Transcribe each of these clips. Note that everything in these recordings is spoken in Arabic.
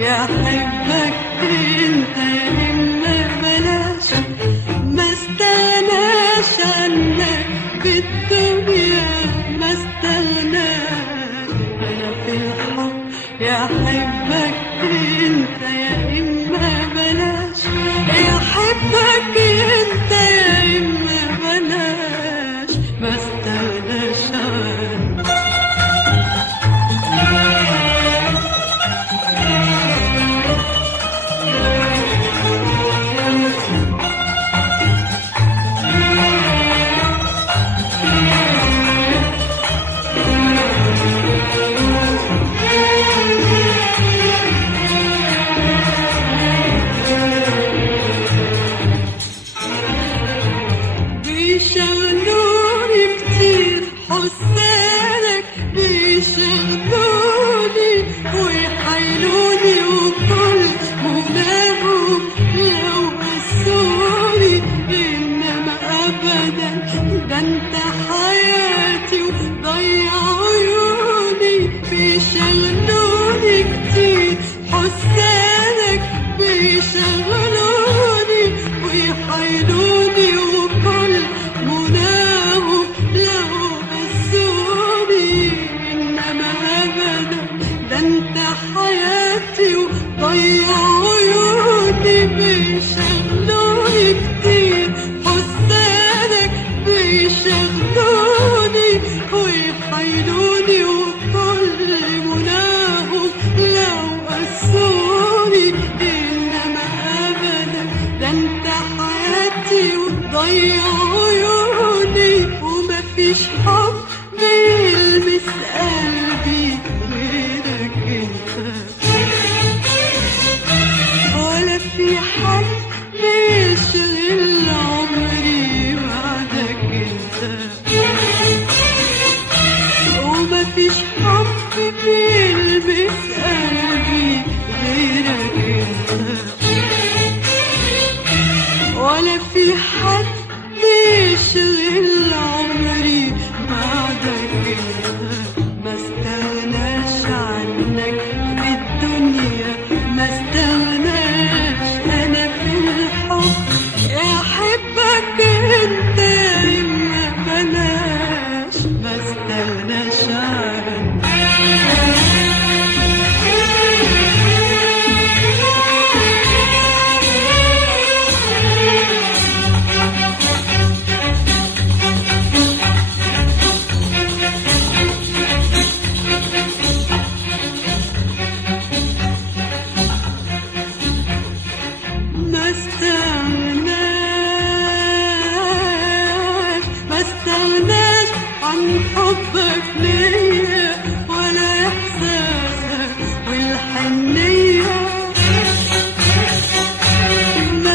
يا حبك انت يا اما بلاش، ما استغناش عنك بالدنيا، ما استغناش انا في الحب. يا حبك انت يا اما بلاش، يا حبك انت يا اما بلاش، ما استغناش عنك. بيشغلوني كتير حسانك، بيشغلوني ويحايلوني، وكل مناهم لو قسوني، إنما أبدا ده انت حياتي وضيع عيوني. بيشغلوني كتير حسانك، بيشغلوني ويحايلوني، وكل مناهم لو قسوني، إنما أبدا ده انت حياتي وضيع عيوني. بيشغلوني كتير حسانك، بيشغلوني ويحايلوني، وكل مناهم لو قسوني، إنما أبدا ده انت حياتي وضيع عيوني. ومفيش حب بيلمس قلبي غيرك انت، ولا في حد بيشغل عمري بعدك انت. ومفيش حب بيلمس قلبي غيرك انت، ولا في حد بيشغل عمري بعدك انت. ما استغناش عنك بالدنيا، ما استغناش انا في الحب. يا حبك انت يا اما بلاش، ما استغناش عنك. ما استغناش عن حبك ليا، ولا إحساسك والحنية. ما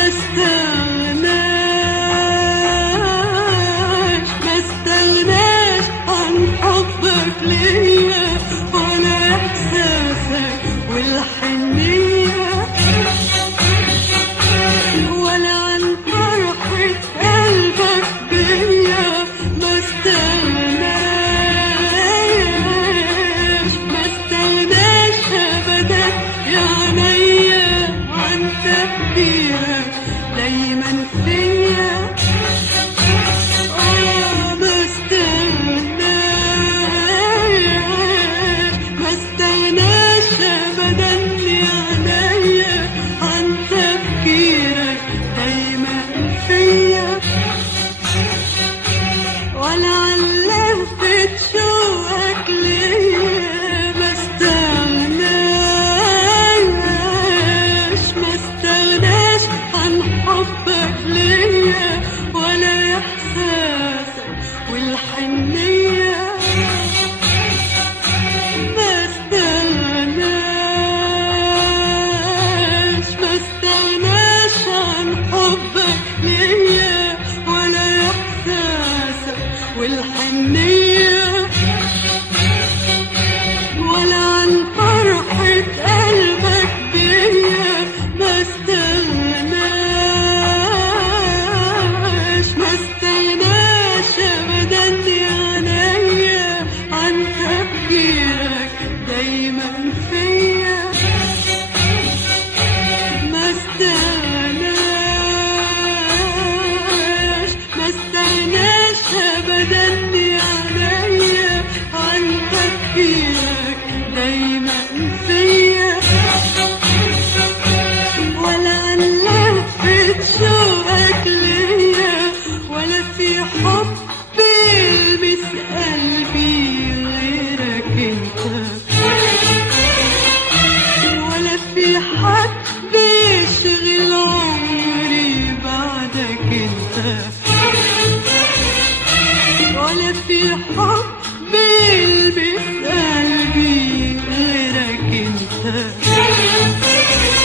استغناش عن حبك ليا، ولا إحساسك والحنية، ولا عن فرحة قلبك بيا. ما استغناش أبدا يا عينيا عن تفكيرك دايما فيا. ما استغناش أبدا يا عينيا عن تفكيرك دايما فيا، ولا عن لهفة شوقك ليا. ما استغناش عن حبك ليا، ولا إحساسك والحنية. ما استغناش عن حبك ليا، ولا إحساسك والحنية، ولا عن فرحة قلبك بيا. ما استغناش أبدا يا عينيا عن تفكيرك دايما فيا. انساك